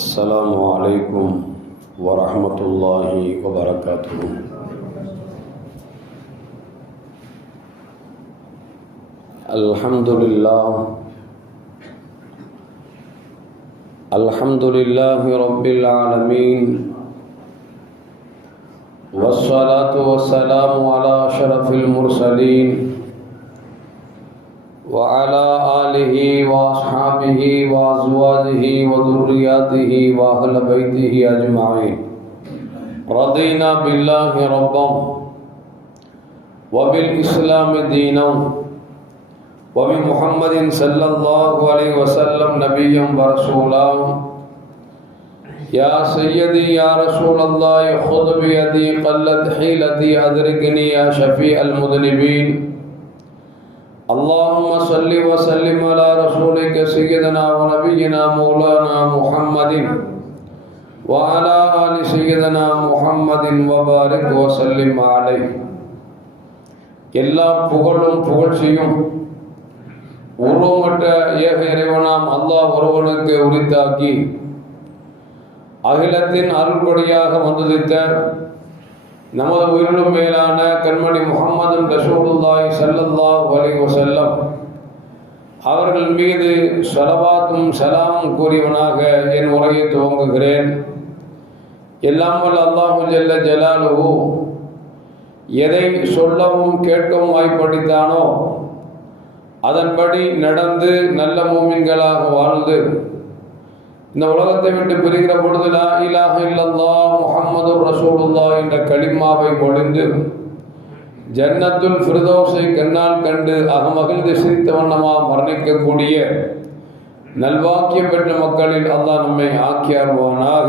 السلام عليكم ورحمة الله وبركاته. الحمد لله رب العالمين، والصلاة والسلام على أشرف المرسلين وعلى آله وأصحابه وأزواجه وذرياته وأهل بيته أجمعين. رضينا بالله ربا وبالإسلام دينا وبمحمد صلى الله عليه وسلم نبيا ورسولا. يا سيدي يا رسول الله خذ بيدي قلت حيلتي أدركني يا شفيع المذنبين. اللهم صل وسلم على رسولك سيدنا ونبينا مولانا محمد وعلى آل سيدنا محمد وبارك وسلم عليه. எல்லா புகழும் புகழ்ச்சியும் உருவமற்ற ஏக இறைவனாம் அல்லாஹ் ஒருவனுக்கு உரித்தாக்கி அகிலத்தின் அருள்கொடையாக வந்துதித்த நமது உயிரிலும் மேலான கண்மணி முஹம்மது ரசூலுல்லாஹி ஸல்லல்லாஹு அலைஹி வஸல்லம் அவர்கள் மீது ஸலவாத்தும் சலாமும் கூறியவனாக என் உரையை துவங்குகிறேன். எல்லாம் வல்ல அல்லாஹு ஜல்ல ஜலாலுஹு எதை சொல்லவும் கேட்கவும் வாய்ப்பளித்தானோ அதன்படி நடந்து நல்ல மூமின்களாக வாழ்ந்து இந்த உலகத்தை விட்டு பிரிகிற பொழுது லா இலாஹ இல்லல்லாஹ் முஹம்மது ரசூலுல்லாஹ் என்ற கலிமாவை மொழிந்து ஜன்னத்துல் ஃபிர்தௌஸை கண்ணால் கண்டு அகமகிழ்ந்து சிரித்த வண்ணமா மரணிக்கக்கூடிய நல்வாக்கியம் பெற்ற மக்களில் அல்லாஹ் நம்மை ஆக்கி அருள்வானாக.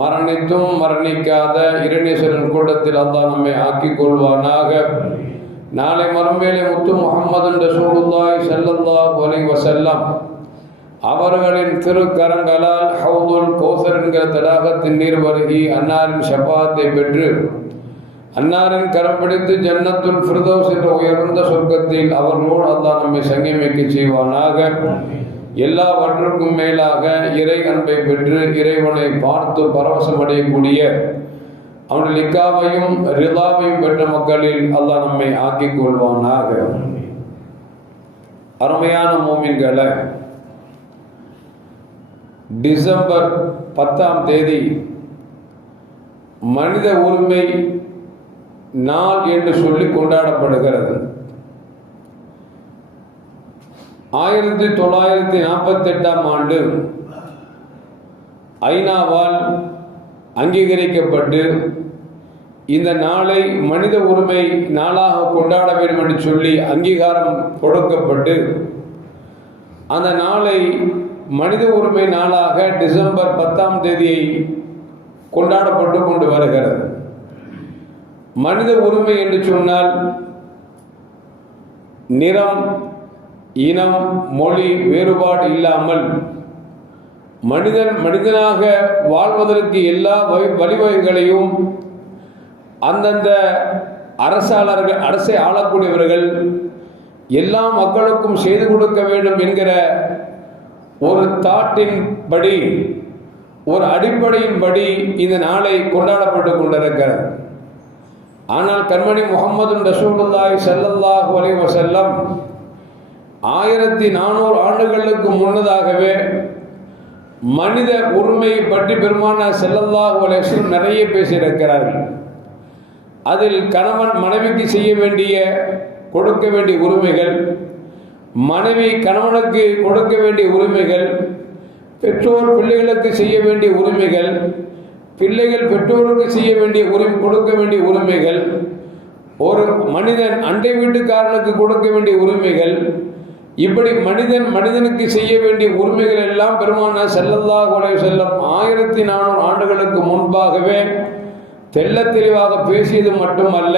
மரணித்தும் மரணிக்காத இறைநேசரின் கூட்டத்தில் அல்லாஹ் நம்மை ஆக்கிக் கொள்வானாக. நாளை மறுமையிலே முத்து முஹம்மது ரசூலுல்லாஹி ஸல்லல்லாஹு அலைஹி வஸல்லம் அவர்களின் திருக்கரங்களால் ஹவுதுல் கௌசர் என்கிற தடாகத்தின் நீர் வருகி அன்னாரின் ஷஃபாத்தை பெற்று அன்னாரின் கரம் பிடித்து ஜன்னத்துல் ஃபிர்தௌஸ் என்ற உயர்ந்த சொர்க்கத்தில் அவர்களோடு அல்லாஹ் நம்மை சங்கமிக்க செய்வானாக. எல்லாவற்றுக்கும் மேலாக இறை அன்பை பெற்று இறைவனை பார்த்து பரவசம் அடையக்கூடிய அவனுடைய லிக்காவையும் ரிதாவையும் பெற்ற மக்களில் அல்லாஹ் நம்மை ஆக்கிக் கொள்வானாக. அருமையான மோமின்களை, டிசம்பர் 10 மனித உரிமை நாள் என்று சொல்லி கொண்டாடப்படுகிறது. 1948 ஐநாவால் அங்கீகரிக்கப்பட்டு இந்த நாளை மனித உரிமை நாளாக கொண்டாட வேண்டும் என்று சொல்லி அங்கீகாரம் கொடுக்கப்பட்டு அந்த நாளை மனித உரிமை நாளாக டிசம்பர் 10 கொண்டாடப்பட்டு கொண்டு வருகிறது. மனித உரிமை என்று சொன்னால் நிறம், இனம், மொழி வேறுபாடு இல்லாமல் மனிதனாக வாழ்வதற்கு எல்லா வழிவகைகளையும் அந்தந்த அரசை ஆளக்கூடியவர்கள் எல்லா மக்களுக்கும் செய்து கொடுக்க வேண்டும் என்கிற ஒரு தாட்டின் படி, ஒரு அடிப்படையின்படி இந்த நாளை கொண்டாடப்பட்டு கொண்டிருக்கிறது. ஆனால் கண்மணி முஹம்மது ரசூலுல்லாஹி ஸல்லல்லாஹு அலைஹி வஸல்லம் 1400 ஆண்டுகளுக்கு முன்னதாகவே மனித உரிமையை பற்றி பெருமானார் ஸல்லல்லாஹு அலைஹி வஸல்லம் நிறைய பேசியிருக்கிறார்கள். அதில் கணவன் மனைவிக்கு செய்ய வேண்டிய கொடுக்க வேண்டிய உரிமைகள், மனைவி கணவனுக்கு கொடுக்க வேண்டிய உரிமைகள், பெற்றோர் பிள்ளைகளுக்கு செய்ய வேண்டிய உரிமைகள், பிள்ளைகள் பெற்றோருக்கு செய்ய வேண்டிய கொடுக்க வேண்டிய உரிமைகள், ஒரு மனிதன் அண்டை வீட்டுக்காரனுக்கு கொடுக்க வேண்டிய உரிமைகள், இப்படி மனிதனுக்கு செய்ய வேண்டிய உரிமைகள் எல்லாம் பெருமானார் ஸல்லல்லாஹு அலைஹி வஸல்லம் 1400 ஆண்டுகளுக்கு முன்பாகவே தெள்ள தெளிவாக பேசியது மட்டுமல்ல,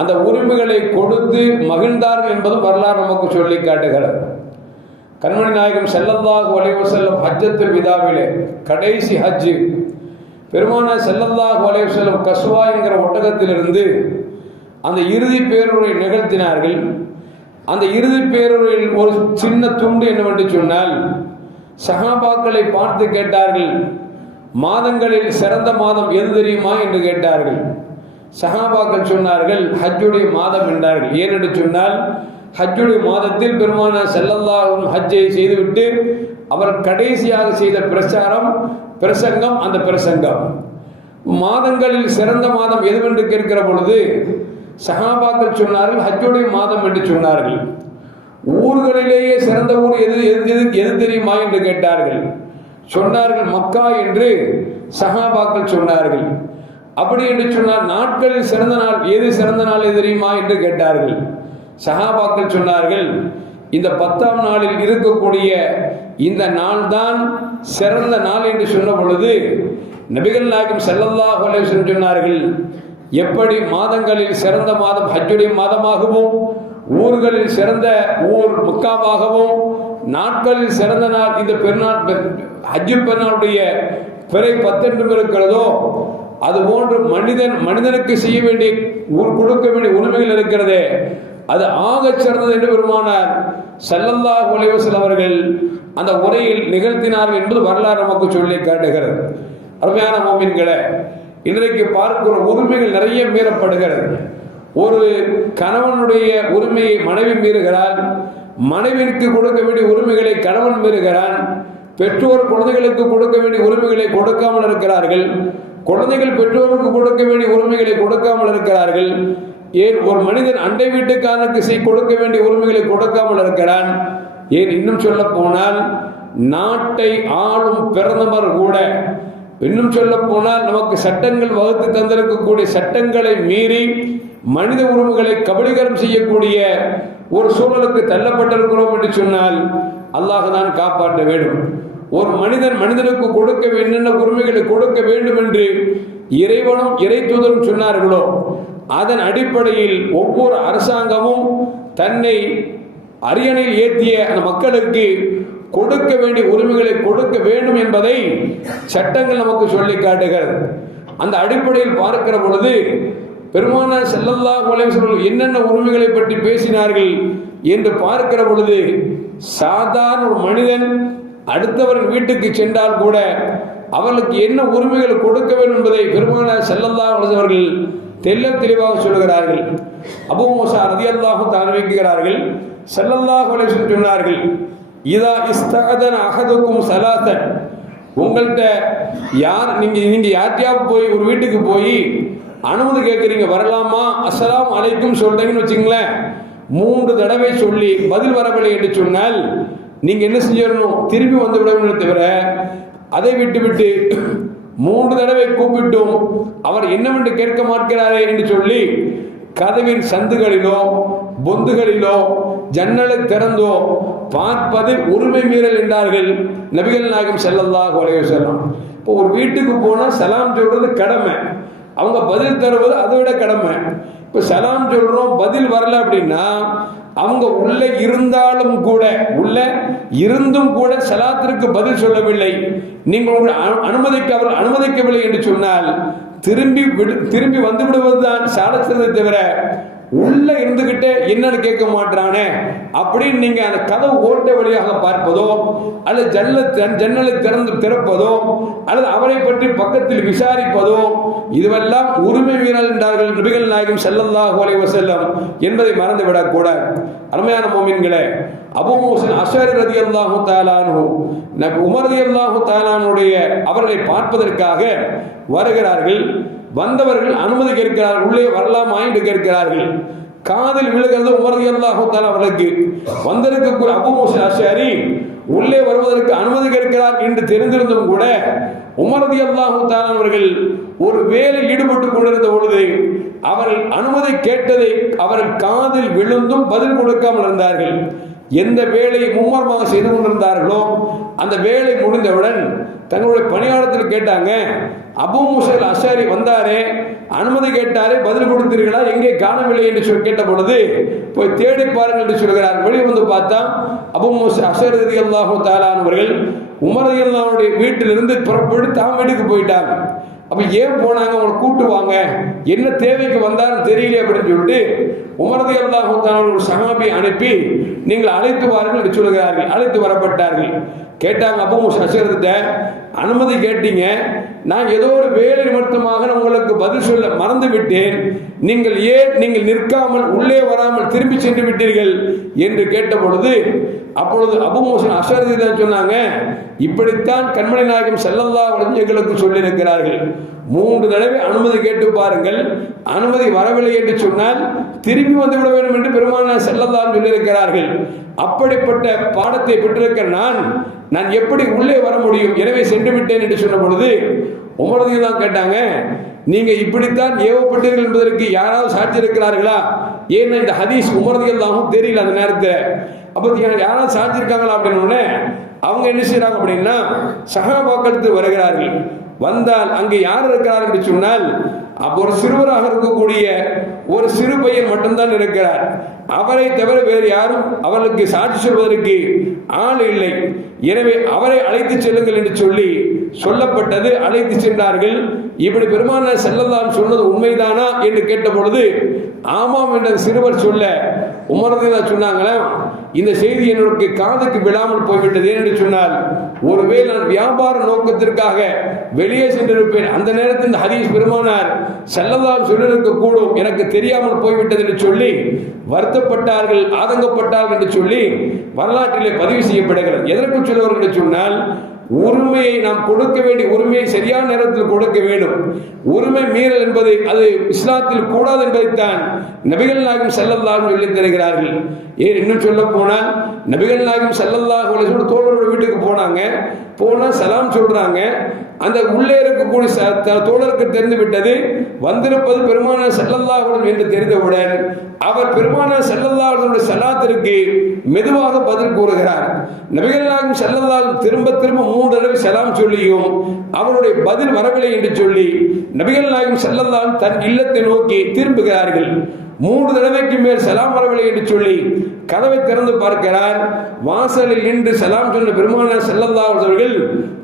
அந்த உரிமைகளை கொடுத்து மகிழ்ந்தார்கள் என்பது வரலாறு நமக்கு சொல்லி காட்டுகிறது. கண்மணி நாயகம் ஸல்லல்லாஹு அலைஹி வஸல்லம் ஹஜ்ஜத்துல் விதாவிலே கடைசி ஹஜ் பெருமானார் ஸல்லல்லாஹு அலைஹி வஸல்லம் கஸ்வா என்கிற ஒட்டகத்திலிருந்து அந்த இறுதி பேருரை நிகழ்த்தினார்கள். அந்த இறுதி பேருரையில் ஒரு சின்ன துண்டு என்னவென்று சொன்னால், சஹாபாக்களை பார்த்து கேட்டார்கள், மாதங்களில் சிறந்த மாதம் எது தெரியுமா என்று கேட்டார்கள். சஹாபாக்கள் சொன்னார்கள், ஹஜ்ஜுடைய மாதம் என்றார்கள். ஏனென்று சொன்னால், ஹஜ்ஜுடைய மாதத்தில் பெருமானார் ஸல்லல்லாஹு அலைஹி வஸல்லம் ஹஜ்ஜை செய்துவிட்டு அவர் கடைசியாக செய்த பிரசங்கம் அந்த பிரசங்கம். மாதங்களில் சிறந்த மாதம் எதுவென்று கேட்கிற பொழுது சஹாபாக்கள் சொன்னார்கள், ஹஜ்ஜுடைய மாதம் என்று சொன்னார்கள். ஊர்களிலேயே சிறந்த ஊர் எது தெரியுமா என்று கேட்டார்கள். சொன்னார்கள், மக்கா என்று சஹாபாக்கள் சொன்னார்கள். அப்படி என்று சொன்னால், நாட்களில் சிறந்த நாள் சிறந்த நாள் எது தெரியுமா என்று கேட்டார்கள். சஹாபாக்கள் சொன்னார்கள், இந்த 10ஆம் நாளில் இருக்கக்கூடிய இந்த நாள் தான் சிறந்த நாள் என்று சொன்ன பொழுது நபிகள் நாயகம் ஸல்லல்லாஹு அலைஹி வஸல்லம் சொன்னார்கள், எப்படி மாதங்களில் சிறந்த மாதம் ஹஜ்ஜுடைய மாதமாகவும் ஊர்களில் சிறந்த ஊர் மக்காவாகவும் நாட்களில் சிறந்த நாள் இந்த பெருநாள் ஹஜ்ஜு பெருநாளுடைய பிறை 10 என்றும் இருக்கிறதோ, அதுபோன்று மனிதனுக்கு செய்ய வேண்டிய கொடுக்க வேண்டிய உரிமைகள் இருக்கிறதே, அது ஆகச் சிறந்தது என்று பெருமானார் ஸல்லல்லாஹு அலைஹி வஸல்லம் அவர்கள் அந்த உரையில் நிகழ்த்தினார்கள் என்பது வரலாறு நமக்கு சொல்லி காட்டுகிறது. அருமையான மோமின்களே, இன்றைக்கு பார்க்கிற உரிமைகள் நிறைய மீறப்படுகிறது. ஒரு கணவனுடைய உரிமையை மனைவி மீறுகிறாள், மனைவிக்கு கொடுக்க வேண்டிய உரிமைகளை கணவன் மீறுகிறான், பெற்றோர் குழந்தைகளுக்கு கொடுக்க வேண்டிய உரிமைகளை கொடுக்காமல் இருக்கிறார்கள், குழந்தைகள் பெற்றோருக்கு கொடுக்க வேண்டிய உரிமைகளை கொடுக்காமல் இருக்கிறார்கள். ஏன் ஒரு மனிதன் அண்டை வீட்டுக்காரனுக்கு கொடுக்க வேண்டிய உரிமைகளை கொடுக்காமல் இருக்கிறான். ஏன் இன்னும் சொல்ல போனால், நாட்டை ஆளும் பிரதமர் கூட, இன்னும் சொல்ல போனால் நமக்கு சட்டங்கள் வகுத்து தந்திருக்கக்கூடிய சட்டங்களை மீறி மனித உரிமைகளை கபலீகரம் செய்யக்கூடிய ஒரு சூழலுக்கு தள்ளப்பட்டிருக்கிறோம் என்று சொன்னால் அல்லாஹ் தான் காப்பாற்ற வேண்டும். ஒரு மனிதனுக்கு கொடுக்க என்னென்ன உரிமைகளை கொடுக்க வேண்டும் என்று இறைவனும் இறை தூதரும் சொன்னார்களோ, அதன் அடிப்படையில் ஒவ்வொரு அரசாங்கமும் தன்னை அரியணையில் ஏற்றிய அந்த மக்களுக்கு கொடுக்க வேண்டிய உரிமைகளை கொடுக்க வேண்டும் என்பதை சட்டங்கள் நமக்கு சொல்லி காட்டுகிறது. அந்த அடிப்படையில் பார்க்கிற பொழுது பெருமானார் ஸல்லல்லாஹு அலைஹி வஸல்லம் என்னென்ன உரிமைகளை பற்றி பேசினார்கள் என்று பார்க்கிற பொழுது, சாதாரண ஒரு மனிதன் அடுத்தவரின் வீட்டுக்கு சென்றால் கூட அவர்களுக்கு என்ன உரிமைகள் கொடுக்க வேண்டும் என்பதை பெருமானார் ஸல்லல்லாஹு அலைஹி வஸல்லம் அவர்கள் தெளிவாக சொல்கிறார்கள். அபூ மூஸா ரலியல்லாஹு தஆலா அறிவிக்கிறார்கள், ஸல்லல்லாஹு அலைஹி வஸல்லம் சொன்னார்கள், இதா இஸ்தஅதன அஹதுக்கும் ஸலாத்தன், உங்கள்கிட்ட நீங்க யார்கிட்டயாவது போய் ஒரு வீட்டுக்கு போய் அனுமதி கேட்குறீங்க, வரலாமா அஸ்ஸலாமு அலைக்கும் சொல்றீங்கன்னு வச்சுங்களேன், 3 தடவை சொல்லி பதில் வரவில்லை என்று சொன்னால் நீங்க என்ன செஞ்சிடணும், திரும்பி வந்து விடணும். தவிர அதை விட்டு 3 தடவை கூப்பிட்டும் அவர் என்னவென்று கேட்க மாட்டாரே என்று சொல்லி கதவின் சந்துகளிலோ பொந்துகளிலோ ஜன்னலை திறந்தோ பார்ப்பது உரிமை மீறல் என்றார்கள் நபிகள் நாயகம் ஸல்லல்லாஹு அலைஹி வஸல்லம். இப்போ ஒரு வீட்டுக்கு போனால் சலாம் சொல்றது கடமை, அவங்க பதில் தருவது அதை விட கடமை. இப்போ சலாம் சொல்றோம், பதில் வரல அப்படின்னா அவங்க உள்ள இருந்தும் கூட சலாத்திற்கு பதில் சொல்லவில்லை, நீங்கள் உங்களை அனுமதிக்கவில்லை என்று சொன்னால் திரும்பி வந்து விடுவதுதான் சாலச்சிறதை தவிர உள்ள இருந்துகிட்டே என்னன்னு கேட்க மாட்டானே அப்படின்னு நீங்க அந்த கதவு ஓட்டை வழியாக பார்ப்பதோ அல்லது ஜன்னலை திறப்பதோ அல்லது அவரை பற்றி பக்கத்தில் விசாரிப்பதோ இதுவெல்லாம் உரிமை மீறல் என்றார்கள் நபிகள் நாயகம் ஸல்லல்லாஹு அலைஹி வஸல்லம் என்பதை மறந்துவிடக் கூடாது. அருமையான மோமின்களே, அபூ மூஸா அஷ்அரி ரலியல்லாஹு தஆலா அன்ஹு உமர் ரலியல்லாஹு தஆலா அன்ஹுடைய அவர்களை பார்ப்பதற்காக வருகிறார்கள். வந்தவர்கள் அனுமதி கேட்கிறார்கள், உள்ளே வரலாமா என்று கேட்கிறார்கள். காதில் விழுகிறது உமர் ரலியல்லாஹு தஆலா அவர்களுக்கு. வந்திருக்கக்கூடிய அபூ மூஸா அஷ்அரி உள்ளே வருவதற்கு அனுமதி கேட்கிறார் என்று தெரிந்திருந்தும் கூட உமர் ரலியல்லாஹு தஆலா அவர்கள் ஒரு வேலையில் ஈடுபட்டுக் கொண்டிருந்த பொழுது அவர்கள் அனுமதி கேட்டதை அவர்கள் காதில் விழுந்தும் பதில் கொடுக்காமல் இருந்தார்கள். எந்த வேலையை மும்மரமாக செய்து கொண்டிருந்தார்களோ அந்த வேலை முடிந்தவுடன் தங்களுடைய பணியாளத்தில் கேட்டாங்க, அபூ மூஸா அஷ்அரி வந்தாரே, அனுமதி கேட்டாரே, பதில் கொடுத்தீர்களா, எங்கே காணவில்லை என்று கேட்ட பொழுது போய் தேடி பாருங்கள் என்று சொல்கிறார். வெளியே வந்து பார்த்தா அபூ மூஸா அஷ்அரி ரலியல்லாஹு தஆலா அவர்கள் உமர் ரலியல்லாஹு அன்ஹுடைய வீட்டிலிருந்து புறப்பட்டு தாம் வீட்டுக்கு போயிட்டாங்க. அப்ப ஏன் போனாங்க, அவங்களை கூட்டு வாங்க, என்ன தேவைக்கு வந்தாருன்னு தெரியல அப்படின்னு சொல்லிட்டு உமர் ரலியல்லாஹு தஆலா ஒரு சஹாபியை அனுப்பி நீங்கள் அழைத்து வாருங்கள் என்று சொல்கிறார்கள். அழைத்து வரப்பட்டார்கள். கேட்டாங்க அபூ மூஸா அஷ்அரிட்ட, அனுமதி கேட்டீங்க, நான் ஏதோ ஒரு வேலை நிமித்தமாக உங்களுக்கு பதில் சொல்ல மறந்து விட்டேன், நீங்கள் நிற்காமல் உள்ளே வராமல் திரும்பி சென்று விட்டீர்கள் என்று கேட்ட பொழுது, அப்பொழுது அபூ மூஸா அஷ்அரி தான் சொன்னாங்க, இப்படித்தான் கண்மணி நாயகம் ஸல்லல்லாஹு அலைஹி வஸல்லம் எங்களுக்கு சொல்லியிருக்கிறார்கள், 3 தடவை அனுமதி கேட்டு பாருங்கள், அனுமதி வரவில்லை என்று சொன்னால் திரும்பி வந்துவிட வேண்டும் என்று பெருமானார் ஸல்லல்லாஹு அலைஹி சொல்லியிருக்கிறார்கள். அப்படிப்பட்ட பாடத்தை பெற்றிருக்க நான் எப்படி உள்ளே வர முடியும், எனவே சென்று விட்டேன் என்று சொன்ன பொழுது உமர் ரலியல்லாஹு கேட்டாங்க, நீங்க இப்படித்தான் ஏவப்பட்டீர்கள் என்பதற்கு யாராவது சாட்சி இருக்கிறார்களா? ஏன்னா இந்த ஹதீஸ் உமர் ரலியல்லாஹு தெரியல அந்த நேரத்தில். அப்போ யாராவது சாட்சி இருக்காங்களா அப்படின்னு அவங்க என்ன செய்யறாங்க அப்படின்னா, சஹாபாக்கள் வருகிறார்கள். வந்தால் அங்கே யார் இருக்கிறார் என்று சொன்னால் ஒரு சிறுவராக இருக்கக்கூடிய ஒரு சிறு பையன் மட்டும்தான் இருக்கிறார். அவரை தவிர வேறு யாரும் அவர்களுக்கு சாட்சி சொல்வதற்கு ஆள் இல்லை. எனவே அவரை அழைத்து செல்லுங்கள் என்று சொல்லப்பட்டது. அழைத்து சென்றார்கள். இப்படி பெருமானார் ஸல்லல்லாஹு அலைஹி சொன்னது உண்மைதானா என்று கேட்ட பொழுது ஆமாம் என்ற சிறுவர் சொல்ல உமர் ரலியல்லாஹு சொன்னாங்களா, இந்த செய்தி என்னுடைய காதுக்கு விழாமல் போய்விட்டது. என்று சொன்னால் ஒருவேளை நான் வியாபார நோக்கத்திற்காக வெளியே சென்றிருப்பேன், அந்த நேரத்தில் இந்த ஹதீஸ் பெருமானார் ஸல்லல்லாஹு அலைஹி சொல்லியிருக்க கூடும், எனக்கு தெரியாமல் போய்விட்டது என்று சொல்லி வருத்தப்பட்டார்கள், ஆதங்கப்பட்டார்கள் என்று சொல்லி வரலாற்றிலே பதிவு செய்யப்படுகிறது. எதற்கு சொல்லுவார்கள் என்று சொன்னால், உரிமையை நாம் கொடுக்க வேண்டிய உரிமையை சரியான நேரத்தில் கொடுக்க வேண்டும். உரிமை மீறல் என்பது அது இஸ்லாத்தில் கூடாது என்பதைத்தான் நபிகள் நாயகம் ஸல்லல்லாஹு அலைஹி சொல்லித் தருகிறார்கள். ஏன் இன்னும் சொல்ல போனால், நபிகள் நாயகம் ஸல்லல்லாஹு அலைஹி வஸல்லம் தோழரோட வீட்டுக்கு போனா சலாம் சொல்றாங்க. அந்த உள்ளே இருக்கக்கூடிய தோழருக்கு தெரிந்து விட்டது, வந்திருப்பது பெருமானார் ஸல்லல்லாஹு அலைஹி வஸல்லம் என்று தெரிந்தவுடன் அவர் பெருமானார் ஸல்லல்லாஹு அலைஹி வஸல்லம் ஸலாத்திற்கு மெதுவாக பதில் கூறுகிறார். நபிகள் நாயகம் ஸல்லல்லாஹு அலைஹி திரும்ப 3 தடவை சலாம் சொல்லியும் அவருடைய பதில் வரவில்லை என்று சொல்லி நபிகள் நாயகம் ஸல்லல்லாஹு அலைஹி தன் இல்லத்தை நோக்கி திரும்புகிறார்கள். 3 தடவைக்கு மேல் சலாம் வரவில்லை என்று சொல்லி கதவை திறந்து பார்க்கிறார். வாசலில் நின்று சலாம் சொன்ன பெருமானார் ஸல்லல்லாஹு அலைஹி அவர்கள்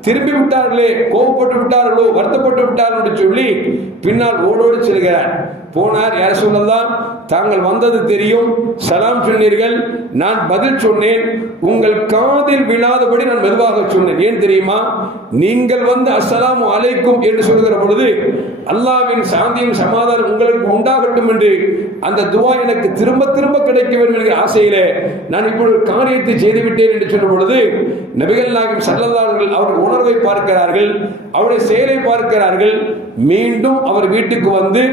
திரும்பி விட்டார்களே, கோபப்பட்டு விட்டார்களோ, வருத்தப்பட்டு விட்டார்கள் என்று சொல்லி பின்னால் ஓடோடி செல்கிறார். போனார், யார் சொல்லலாம், தாங்கள் வந்தது தெரியும், சலாம் சொன்னீர்கள், நான் பதில் சொன்னேன், உங்கள் காதில் விழாதபடி நான் மெதுவாக சொன்னேன். ஏன் தெரியுமா, நீங்கள் வந்து அஸ்ஸலாமு அலைக்கும் என்று சொல்கிற பொழுது அல்லாஹ்வின் சாந்தியும் சமாதானம் உங்களுக்கு உண்டாகட்டும் என்று அந்த துவா எனக்கு திரும்ப திரும்ப கிடைக்க வேண்டும் என்கிற ஆசையிலே நான் இப்பொழுது காரியத்தை செய்துவிட்டேன் என்று சொன்ன பொழுது நபிகள் நாயகம் ஸல்லல்லாஹு அலைஹி அவர்கள் உணர்வை பார்க்கிறார்கள், அவருடைய செயலை பார்க்கிறார்கள். மீண்டும் அவர் வீட்டுக்கு வந்து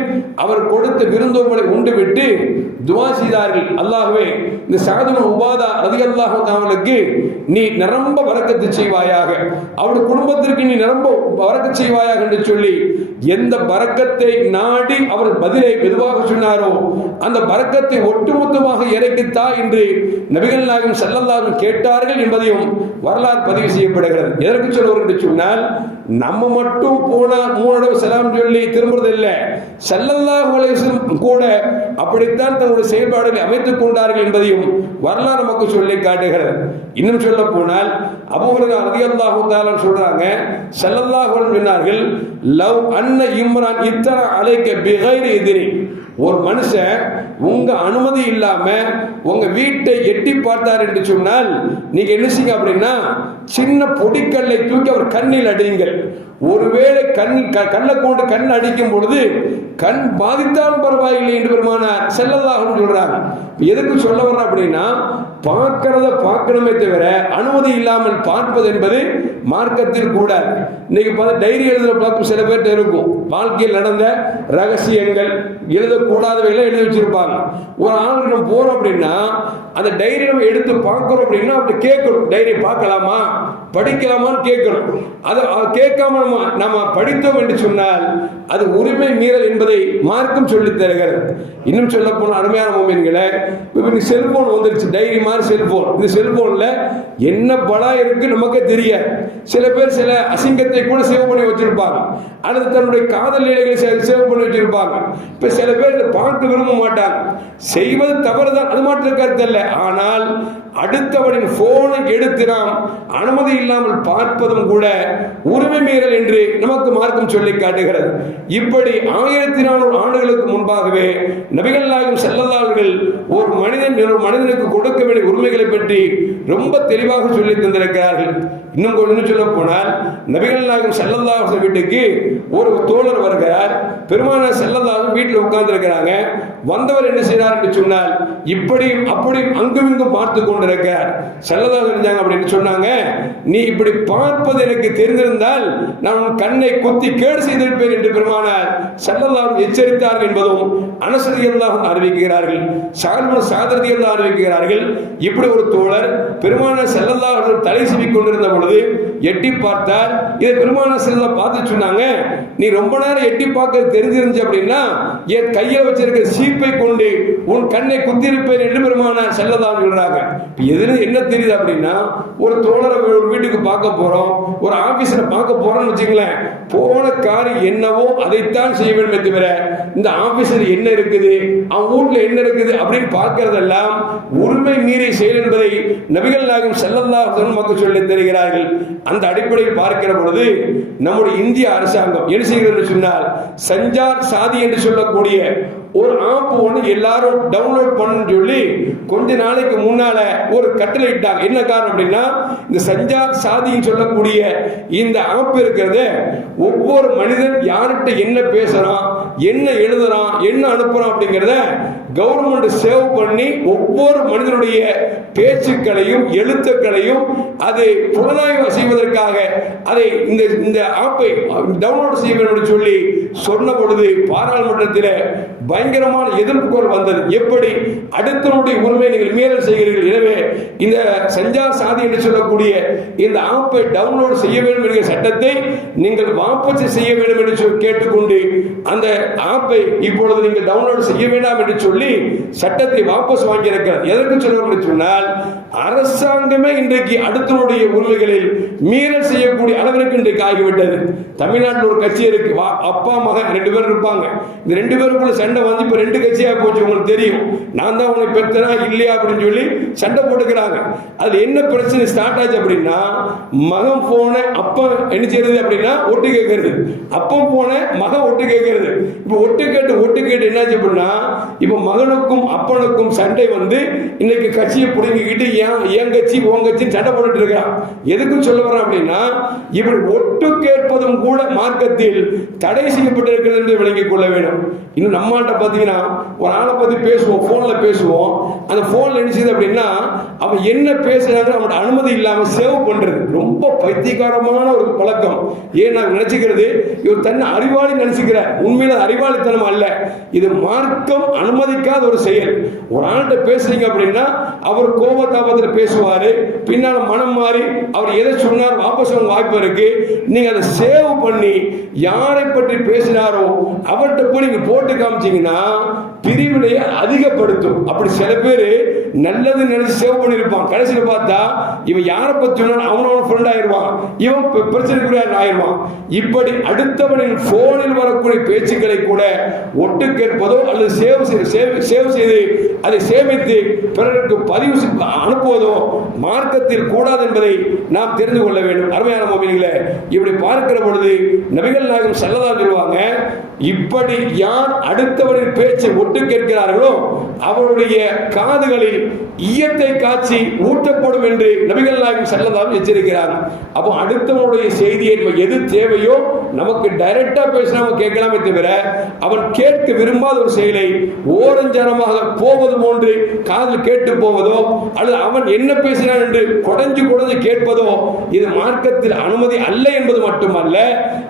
அவர் கொடுத்த விருந்தோம்பலை உண்டு விட்டு துவா செய்தார்கள். அல்லாஹ்வே, இந்த சஅத் இப்னு உபாதா ரலியல்லாஹு தஆலாவுக்கு நீ நிரம்ப பரக்கத்து செய்வாயாக, அவருடைய குடும்பத்திற்கு நீ நிரம்ப பரக்கத்து செய்வாயாக என்று சொல்லி எந்த பரக்கத்தை நாடி அவர் பதிலை மெதுவாக சொன்னாரோ அந்த பரக்கத்தை ஒட்டுமொத்தமாக இறக்கித்தா என்று நபிகள் நாயகம் ஸல்லல்லாஹு அலைஹி கேட்டார்கள் என்பதையும் வரலாறு பதிவு செய்யப்படுகிறது. எதற்கு சொல்லுவார் என்று சொன்னால், நம்ம மட்டும் போனா 3 தடவை சலாம் சொல்லி திரும்புறது இல்லை, ஸல்லல்லாஹு அலைஹி வஸல்லம் கூட அப்படித்தான் தன்னுடைய செயல்பாடுகளை அமைத்துக் கொண்டார்கள் என்பதையும் வரலாறு நமக்கு சொல்லி காட்டுகிறது. இன்னும் சொல்ல போனால் அபூ ஹுரைரா ரலியல்லாஹு தஆலா சொல்றாங்க, ஸல்லல்லாஹு அலைஹி சொன்னார்கள், லவ் அன்ன இம்ரான் இத்தரா அலைக பிகைரி இத்னி, ஒரு மனுஷன் உங்க அனுமதி இல்லாம உங்க வீட்டை எட்டி பார்த்தார் என்று சொன்னால் நீங்க என்ன செய்யுங்க அப்படின்னா, சின்ன பொடிக்கல்லை தூக்கி அவர் கண்ணில் அடியுங்கள். ஒருவேளை கண்ணை கொண்டு கண் அடிக்கும் பொழுது கண் பாதித்தாலும் பரவாயில்லை என்று பெருமானார் ஸல்லல்லாஹு அலைஹி சொல்றாங்க. எதுக்கு சொல்ல வர்ற அப்படின்னா, பார்க்கிறத பார்க்கணுமே தவிர அனுமதி இல்லாமல் பார்ப்பது என்பது மார்க்கத்தில் கூடாது. இன்னைக்கு பார்த்து டைரி எழுதுற பழக்கம் சில பேர்கிட்ட இருக்கும். வாழ்க்கையில் நடந்த ரகசியங்கள் எழுதக்கூடாதவைகளை எழுதி வச்சிருப்பாங்க. ஒரு ஆள் நம்ம போறோம் அப்படின்னா அந்த டைரி நம்ம எடுத்து பார்க்கிறோம் அப்படின்னா அப்படி கேட்கணும், டைரி பார்க்கலாமா படிக்கலாமான்னு கேட்கணும். அதை கேட்காம நம்ம படித்தோம் என்று சொன்னால் அது உரிமை மீறல் என்பதை மார்க்கம் சொல்லித் தருகிறது. இன்னும் சொல்ல போன அருமையான மோமின்களே, செல்போன் வந்துருச்சு, டைரி மாதிரி செல்போன். இந்த செல்போன்ல என்ன படம் இருக்கு நமக்கே தெரியாது. சில பேர் சில அசிங்கத்தை கூட சேவ் பண்ணி வச்சிருப்பாங்க. அல்லது தன்னுடைய காதல் நிலைகளை சேவ் பண்ணி வச்சிருப்பாங்க. இப்ப சில பேர் இதை பார்க்க விரும்ப மாட்டாங்க, செய்வது தவறுதான், அது மாற்று கருத்து அல்ல. ஆனால் அடுத்தவனின் போனை எடுத்து நாம் அனுமதி இல்லாமல் பார்ப்பதும் கூட உரிமை மீறல் என்று நமக்கு மார்க்கம் சொல்லி காட்டுகிறது. இப்படி 1400 ஆண்டுகளுக்கு முன்பாகவே நபிகள் நாயகம் ஸல்லல்லாஹு அலைஹி வஸல்லம் ஒரு மனிதனுக்கு கொடுக்க வேண்டிய உரிமைகளை பற்றி ரொம்ப தெளிவாக சொல்லி தந்திருக்கிறார்கள். இன்னும் சொல்ல போனால் நபிகள் நாயகம் ஸல்லல்லாஹு அலைஹி வஸல்லம் வீட்டுக்கு ஒரு தோழர் வருகிறார். பெருமானார் ஸல்லல்லாஹு அலைஹி வஸல்லம் வீட்டில் உட்கார்ந்து இருக்கிறாங்க. வந்தவர் என்ன செய்கிறார் என்று சொன்னால் இப்படியும் அப்படியும் அங்கும் இங்கும் பார்த்து கொண்டிருக்கிறார். ஸல்லல்லாஹு அலைஹி வஸல்லம் அப்படின்னு சொன்னாங்க, நீ இப்படி பார்ப்பது எனக்கு தெரிந்திருந்தால் நான் உன் கண்ணை கொத்தி கேடு செய்திருப்பேன் என்று பெருமானார் ஸல்லல்லாஹு அலைஹி வஸல்லம் எச்சரித்தார் என்பதும் அனஸ் ரலியல்லாஹு அன்ஹு அறிவிக்கிறார்கள். ஸஅத் ரலியல்லாஹு அன்ஹு அறிவிக்கிறார்கள். இப்படி ஒரு தோழர் பெருமானார் ஸல்லல்லாஹு அலைஹி வஸல்லம் தலை சீவி கொண்டிருந்த பொழுது எட்டி பார்த்தார். இதை பெருமானார் ஸல்லல்லாஹு பார்த்து சொன்னாங்க, நீ ரொம்ப நேரம் எட்டி பார்க்க தெரிஞ்சிருந்துச்சு அப்படின்னா என் கையில் வச்சிருக்க சீப்பை கொண்டு உன் கண்ணை குத்திருப்பேன் என்று பெருமானார் ஸல்லல்லாஹு அலைஹி சொல்றாங்க. எதுல என்ன தெரியுது அப்படின்னா, ஒரு தோழரை ஒரு வீட்டுக்கு பார்க்க போறோம், ஒரு ஆபீஸ்ல பார்க்க போறோம்னு வச்சுங்களேன், போன காரியம் என்னவோ அதைத்தான் செய்ய வேண்டும் தவிர இந்த ஆபீஸ்ல என்ன இருக்குது, அவன் வீட்டுல என்ன இருக்குது அப்படின்னு பார்க்கறதெல்லாம் உரிமை மீறி செயல் என்பதை நபிகள் நாயகம் ஸல்லல்லாஹு அலைஹி வஸல்லம் நமக்கு சொல்லி தருகிறார்கள். அந்த அடிப்படையில் பார்க்கிற பொழுது நம்முடைய இந்திய அரசாங்கம் என்ன செய்கிறது சொன்னால், சஞ்சார் சாதி என்று சொல்லக்கூடிய ஒரு ஆப் ஒன்று எல்லாரும் டவுன்லோட் பண்ணணும்னு சொல்லி கொஞ்ச நாளைக்கு முன்னால ஒரு கட்டளை இட்டாங்க. என்ன காரணம் அப்படின்னா, இந்த சஞ்சார் சாதின்னு சொல்லக்கூடிய இந்த ஆப் இருக்கிறது, ஒவ்வொரு மனிதன் யார்கிட்ட என்ன பேசுறான், என்ன எழுதுறான், என்ன அனுப்புறான் அப்படிங்கிறத கவர்மெண்ட் சேவ் பண்ணி ஒவ்வொரு மனிதனுடைய பேச்சுக்களையும் எழுத்துக்களையும் அதை புலனாய்வு செய்வதற்காக அதை இந்த ஆப்பை டவுன்லோட் செய்ய வேண்டும் என்று சொல்லி சொன்ன பொழுது பாராளுமன்றத்தில் பயங்கரமான எதிர்ப்புகள் வந்தது. எப்படி அடுத்தவனுடைய உரிமை நீங்கள் மீறல் செய்கிறீர்கள், எனவே இந்த சஞ்சார் சாதி என்று சொல்லக்கூடிய இந்த ஆப்பை டவுன்லோட் செய்ய வேண்டும் என்கிற சட்டத்தை நீங்கள் வாபஸ் செய்ய வேண்டும் என்று கேட்டுக்கொண்டு அந்த ஆப்பை இப்பொழுது நீங்கள் டவுன்லோட் செய்ய வேண்டாம் என்று சொல்லி சட்டத்தை வாபஸ் வாங்கியிருக்கிறார். எதற்கு சொல்ல சொன்னால், அரசாங்கமே இன்றைக்கு அடுத்தவனுடைய உரிமைகளில் மீறல் செய்யக்கூடிய அளவிற்கு இன்றைக்கு ஆகிவிட்டது. தமிழ்நாட்டில் ஒரு கட்சி இருக்கு, அப்பா மகன் 2 பேர் இருப்பாங்க. இந்த 2 பேருக்குள்ள சண்டை வந்து இப்ப 2 கட்சியா போச்சு. உங்களுக்கு தெரியும், நான் தான் உனக்கு பெத்தனா இல்லையா அப்படின்னு சொல்லி சண்டை போட்டுக்கிறாங்க. அது என்ன பிரச்சனை ஸ்டார்ட் ஆச்சு அப்படின்னா, மகன் போன அப்பா என்ன செய்யறது அப்படின்னா ஒட்டு கேட்கறது, அப்பம் போன மகன் ஒட்டு கேட்கறது. இப்ப ஒட்டு கேட்டு என்னாச்சு அப்படின்னா, இப்ப மகனுக்கும் அப்பனுக்கும் சண்டை வந்து இன்னைக்கு கட்சியை புடுங்கிக்கிட்டு என் கட்சி உன் கட்சி சண்டை போட்டுட்டு இருக்கான். எதுக்கு சொல்ல வர்றேன் அப்படின்னா, இப்படி ஒட்டு கேட்பதும் கூட மார்க்கத்தில் தடை செய்யப்பட்டிருக்கிறது என்று விளங்கிக் கொள்ள வேண்டும். இன்னும் நம்மாட்ட பாத்தீங்கன்னா ஒரு ஆளை பத்தி பேசுவோம், போன்ல பேசுவோம், அந்த போன்ல என்ன செய்யுது அப்படின்னா அவன் என்ன பேசுறாங்க அவனோட அனுமதி இல்லாம சேவ் பண்றது ரொம்ப பைத்தியகாரமான ஒரு பழக்கம். ஏன் நான் நினைச்சுக்கிறது, இவர் தன்னை அறிவாளி நினைச்சுக்கிறார், உண்மையில அறிவாளித்தனம் அல்ல, இது மார்க்கம் அனுமதிக்காத ஒரு செயல். ஒரு ஆள்கிட்ட பேசுறீங்க அப்படின்னா அவர் கோபத்தாபத்தில் பேசுவாரு, பின்னால மனம் மாறி அவர் எதை சொன்னார் வாபஸ் வாய்ப்பு இருக்கு. நீங்க அதை சேவ் பண்ணி யாரை பற்றி பேசினாரோ அவர்கிட்ட போய் நீங்க போட்டு காமிச்சீங்கன்னா பிரிவினையை அதிகப்படுத்தும். அப்படி சில பேர் நல்லது நினைச்சு சேவ் பண்ணிருப்பான், கடைசியில் பார்த்தா இவன் யாரை பத்தி சொன்னா அவனோட ஃப்ரெண்ட் ஆயிடுவான், இவன் பிரச்சனைக்குரிய ஆயிடுவான். இப்படி அடுத்தவனின் போனில் வரக்கூடிய பேச்சுக்களை கூட ஒட்டு கேட்பதோ அல்லது சேவ் செய்து அதை சேமித்து பிறருக்கு பதிவு அனுப்புவதோ மார்க்கத்தில் கூடாது என்பதை நாம் தெரிந்து கொள்ள வேண்டும். அருமையான மோமினிகளே, இப்படி பார்க்கிற பொழுது நபிகள் நாயகம் ஸல்லல்லாஹு அலைஹி சொல்லுவாங்க, இப்படி யார் அடுத்தவரின் பேச்சை ஒட்டு கேட்கிறார்களோ அவருடைய காதுகளில் ஈயத்தை காய்ச்சி ஊட்டப்படும் என்று நபிகள் நாயகம் ஸல்லல்லாஹு அலைஹி எச்சரிக்கிறார். அப்போ அடுத்தவனுடைய செய்தியை எது தேவையோ நமக்கு டைரக்டா பேசினாம கேட்கலாமே தவிர அவன் கேட்க விரும்பாத ஒரு செயலை ஓரஞ்சரமாக போவது போன்று காதில் கேட்டு போவதோ அல்லது அவன் என்ன பேசினான் என்று குடஞ்சு கேட்பதோ இது மார்க்கத்தில் அனுமதி அல்ல என்பது மட்டுமல்ல,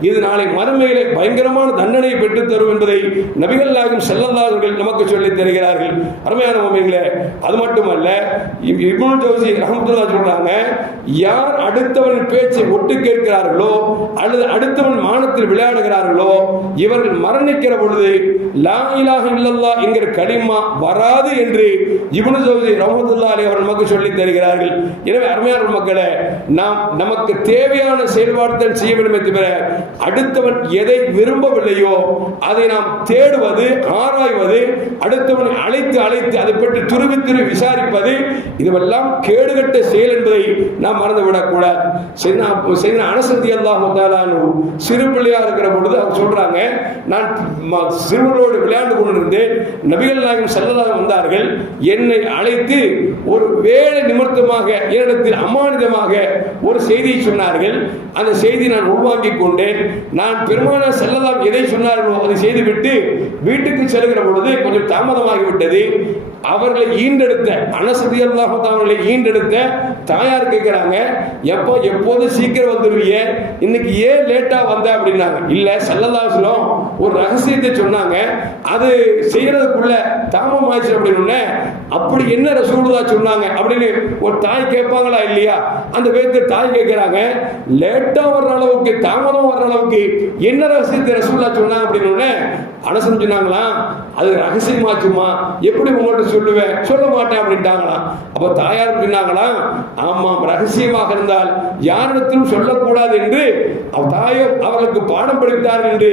இது நாளை மறுமையிலே பயங்கரமான தண்டனையை பெற்றுத் தரும் என்பதை நபிகள் நாயகம் ஸல்லல்லாஹு அலைஹி வஸல்லம் நமக்கு சொல்லித் தருகிறார்கள். அருமையான மோமின்களே, அது மட்டுமல்ல, இப்னு ஜௌசி ரஹ்மத்துல்லாஹி சொல்றாங்க, யார் அடுத்தவன் பேச்சை ஒட்டு கேட்கிறார்களோ அல்லது அடுத்தவன் வானத்தில் விளையாடுகிறார்களோ இவர்கள் மரணிக்கிற பொழுது லா இலாஹ இல்லல்லாஹ் என்கிற கலிமா வராது என்று இப்னு ஜௌசி ரஹ்மத்துல்லாஹி அலைஹி அவர்கள் நமக்கு சொல்லித் தருகிறார்கள். எனவே அருமையான மக்களே, நாம் நமக்கு தேவையான செயல்பாடுகள் செய்ய வேண்டும் தவிர அடுத்தவன் எதை விரும்பவில்லையோ அதை நாம் தேடுவது, ஆராய்வது, அடுத்தவனை அழைத்து அதை பற்றி துருவி விசாரிப்பது, இதுவெல்லாம் கேடுகட்ட செயல் என்பதை நாம் மறந்துவிடக் கூடாது. அனஸ் ரலியல்லாஹு தஆலா அன்ஹு சிறு பிள்ளையா இருக்கிற பொழுது அவர் சொல்றாங்க, நான் சிறுவர்களோடு விளையாண்டு கொண்டிருந்தேன், நபிகள் நாயகம் ஸல்லல்லாஹு அலைஹி வந்தார்கள், என்னை அழைத்து ஒரு வேலை நிமித்தமாக என்னிடத்தில் அமானிதமாக ஒரு செய்தியை சொன்னார்கள். அந்த செய்தி நான் உள்வாங்கிக் கொண்டேன். நான் பெருமானார் ஸல்லல்லாஹு எதை சொன்னார்களோ அதை செய்துவிட்டு வீட்டுக்கு செல்கிற பொழுது கொஞ்சம் தாமதமாகிவிட்டது. அவர்களை ஈண்டெடுத்த அனஸ் ரலியல்லாஹு தஆலா அவர்களை ஈண்டெடுத்த தாயார் கேட்கிறாங்க, எப்போது சீக்கிரம் வந்துருவீங்க, இன்னைக்கு ஏன் லேட்டா வந்த அப்படின்னாங்க. இல்ல ஸல்லல்லாஹு அலைஹி வஸல்லம் ஒரு ரகசியத்தை சொன்னாங்க, அது செய்யறதுக்குள்ள தாமதம் ஆயிடுச்சு அப்படின்னு. அப்படி என்ன ரசூலுல்லாஹ் சொன்னாங்க அப்படின்னு ஒரு தாய் கேட்பாங்களா இல்லையா? அந்த வேதத்தை தாய் கேட்கிறாங்க, லேட்டா வர்ற அளவுக்கு, தாமதம் வர்ற அளவுக்கு என்ன ரகசியத்தை ரசூலுல்லாஹ் சொன்னாங்க அப்படின்னு. அனஸ் சொன்னாங்களா, அது ரகசியமாச்சுமா, எப்படி உங்கள்கிட்ட சொல்லுவேன், சொல்ல மாட்டேன் அப்படின்ட்டாங்களாம். அப்ப தாயார் சொன்னாங்களா, ஆமாம், ரகசியமாக இருந்தால் யாரிடத்திலும் சொல்லக்கூடாது என்று தாயோ அவர்களுக்கு பாடம் படித்தார் என்று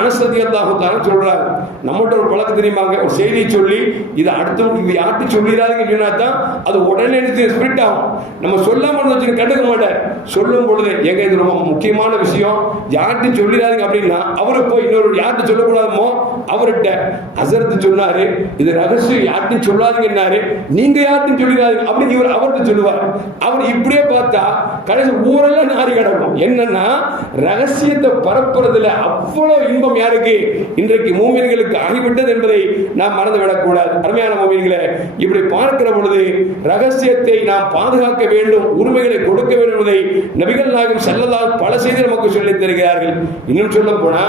அனஸ் ரலியல்லாஹு தஆலா சொல்றாங்க. நம்மகிட்ட ஒரு பழக்கம் தெரியுமாங்க, ஒரு செய்தியை சொல்லி இதை அடுத்தவங்களுக்கு யார்கிட்ட சொல்லிடாதீங்க சொன்னா தான் அது உடனே ஸ்பிரிட் ஆகும். நம்ம சொல்லாம வச்சு கண்டுக்க மாட்டார். சொல்லும் பொழுது எங்க இது ரொம்ப முக்கியமான விஷயம், யார்கிட்ட சொல்லிடாதீங்க அப்படின்னா அவரு போய் இன்னொரு யார்கிட்ட சொல்லக்கூடாதுமோ அவர்கிட்ட ஹஸரத் சொன்னாரு, இது ரகசியம் யார்கிட்ட சொல்லாதீங்கன்னாரு, நீங்க யார்கிட்ட சொல்லிடாதீங்க அப்படின்னு இவர் அவர்கிட்ட சொல்லுவார். அவர் இப்படியே பார்த்தா கடைசி ஊரெல்லாம் நாரி கிடக்கும். என்னன்னா ரகசியத்தை பரப்புறதுல அவ்வளவு இன்பம் யாருக்கு, இன்றைக்கு மூமின்களுக்கு ஆகிவிட்டது என்பதை நாம் மறந்துவிடக்கூடாது. அருமையான மூமின்களே, இப்படி பார்க்கிற பொழுது ரகசியத்தை நாம் பாதுகாக்க வேண்டும், உரிமைகளை கொடுக்க வேண்டும் என்பதை நபிகள் நாயகம் ஸல்லல்லாஹு பல செய்தி நமக்கு சொல்லித் தருகிறார்கள். இன்னும் சொல்ல போனா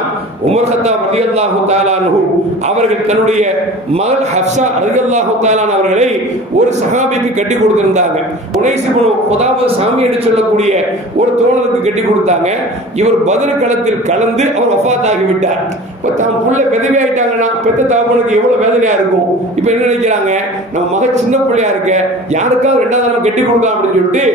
உமர் கத்தாப் ரலியல்லாஹு தஆலா அன்ஹு அவர்கள் தன்னுடைய மகள் ஹப்ஸா ரலியல்லாஹு தஆலா அவர்களை ஒரு சஹாபிக்கு கட்டி கொடுத்திருந்தாங்க. உனைஸ் இப்னு குதாபா சாமி என்று சொல்லக்கூடிய ஒரு தோழருக்கு கட்டி கொடுத்தாங்க. இவர் பத்ர் களத்தில் கலந்து அவர் வஃபாத் ஆகிவிட்டார். இப்ப தான் புள்ள விதவை ஆயிட்டாங்கன்னா பெத்த தாப்பனுக்கு எவ்வளவு வேதனையா இருக்கும். இப்ப என்ன நினைக்கிறாங்க, நம்ம மக சின்ன பிள்ளையா இருக்க, யாருக்காவது ரெண்டாவது நாள் கட்டி கொடுக்கலாம் அப்படின்னு சொல்லிட்டு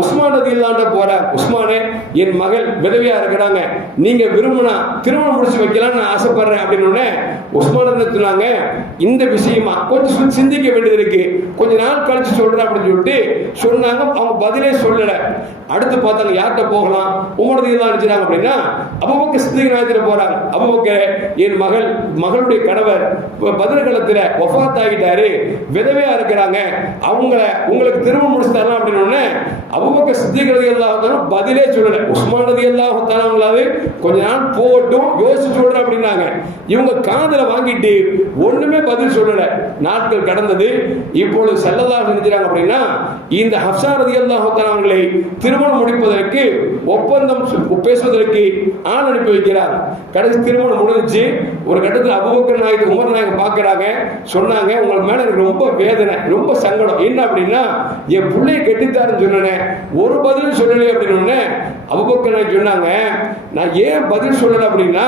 உஸ்மான் ரலியல்லாஹு போறார். உஸ்மானே, என் மகள் விதவையா இருக்கிறாங்க, நீங்க விரும்பினா திருமணம் முடிச்சு வைக்கலாம் நான் ஆசைப்படுறேன் அப்படின்னு. உஸ்மான் சொன்னாங்க, இந்த விஷயமா கொஞ்சம் சிந்திக்க வேண்டியது இருக்கு, கொஞ்ச நாள் கழிச்சு சொல்றேன் அப்படின்னு சொல்லிட்டு சொன்னாங்க. அவங்க பதிலே சொல்லல. அடுத்து பார்த்தாங்க யார்கிட்ட போகலாம், உமர் ரலியல்லாஹு நினைச்சாங்க அப்படின்னா அபூபக்கர் சித்திக் நாயகத்திட்ட போறாங்க. அபூபக்கர், என் மகளுடைய கணவர் பத்ர் களத்துல வஃபாத் ஆகிட்டாரு, விதவையா இருக்கிறாங்க, உங்களுக்கு திருமணம் முடிச்சு தரலாம் அப்படின்னு. அபூபக்கர் சித்திக் ரலியல்லாஹு பதிலே சொல்லல. உஸ்மான் ரலியல்லாஹு தஆலா கொஞ்ச நாள் போட்டும் யோசிச்சு சொல்றேன் அப்படின்னாங்க. இவங்க காதுல வாங்கிட்டு ஒண்ணுமே பதில் சொல்லல. நாட்கள் கடந்தது. இப்பொழுது ஸல்லல்லாஹு அலைஹி நினைச்சாங்க அப்படின்னா இந்த ஹப்ஸா ரலியல்லாஹு தஆலா அவர்களை திருமணம் முடிப்பதற்கு ஒப்பந்தம் பேசுவதற்கு ஆள் அனுப்பி வைக்கிறார். கடைசி திருமணம் முடிஞ்சு ஒரு கட்டத்தில் அபூபக்கர் நாயகம் உமர் நாயகம் பார்க்கிறாங்க. சொன்னாங்க, உங்களுக்கு மேல எனக்கு ரொம்ப வேதனை, ரொம்ப சங்கடம். என்ன அப்படின்னா, என் பிள்ளையை கெட்டித்தாருன்னு சொன்னேன், ஒரு பதிலும் சொல்லலை அப்படின்னு. அபூபக்கர் நாயகம் சொன்னாங்க, நான் ஏன் பதில் சொல்லல அப்படின்னா,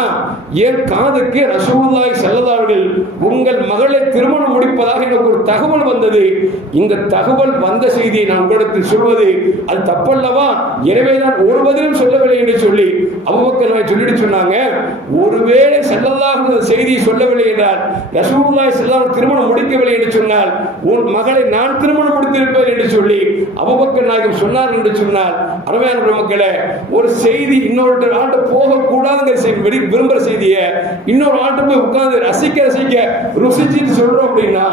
என் காதுக்கு ரசூலுல்லாஹி ஸல்லல்லாஹு அலைஹி உங்கள் மகளை திருமணம் முடிப்பதாக எனக்கு ஒரு தகவல் வந்தது. இந்த தகவல் வந்த செய்தியை நான் உங்களிடத்தில் சொல்வது அது தப்பல்லவா, எனவேதான் ஒரு பதிலும் சொல்லவில்லை என்று சொல்லி அபூபக்கர் நாயகம் சொல்லிட்டு சொன்னாங்க, ஒருவேளை ஸல்லல்லாஹு அலைஹி செய்தியை சொல்லவில்லை என்றால், ரசூலுல்லாஹி ஸல்லல்லாஹு அலைஹி திருமணம் முடிக்கவில்லை என்று சொன்னால், உன் மகளை நான் திருமணம் முடித்திருப்பேன் என்று சொல்லி அபூபக்கர் நாயகம் சொன்னார் என்று சொன்னால், அருமையான மக்களே, ஒரு செய்தி இன்னொரு ஆண்டு போகக்கூடாதுங்கிற விரும்புகிற செய்தியை இன்னொரு ஆண்டு போய் உட்கார்ந்து ரசிக்க ருசிச்சுட்டு சொல்றோம் அப்படின்னா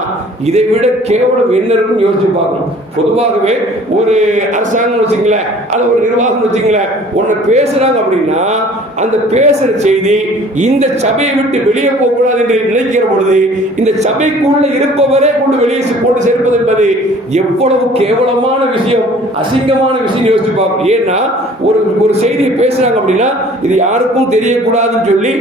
இதை விட கேவலம் என்ன இருக்குன்னு யோசிச்சு பார்க்கணும். பொதுவாகவே ஒரு அரசாங்கம் வச்சுங்களேன், அது ஒரு நிர்வாகம் வச்சுங்களேன், ஒன்னு பேசுறாங்க அப்படின்னா அந்த பேசுற செய்தி இந்த சபையை விட்டு வெளியே போகக்கூடாது என்று நினைக்கிற பொழுது இந்த சபைக்குள்ள இருப்பவரே கொண்டு வெளியே போட்டு சேர்ப்பது என்பது எவ்வளவு கேவலமான விஷயம், அசிங்கமான விஷயம் யோசிச்சு பார்க்கணும். ஏன்னா ஒரு செய்தியை பேசுறாங்க அப்படின்னா இது யாருக்கும் தெரியக்கூடாதுன்னு சொல்லி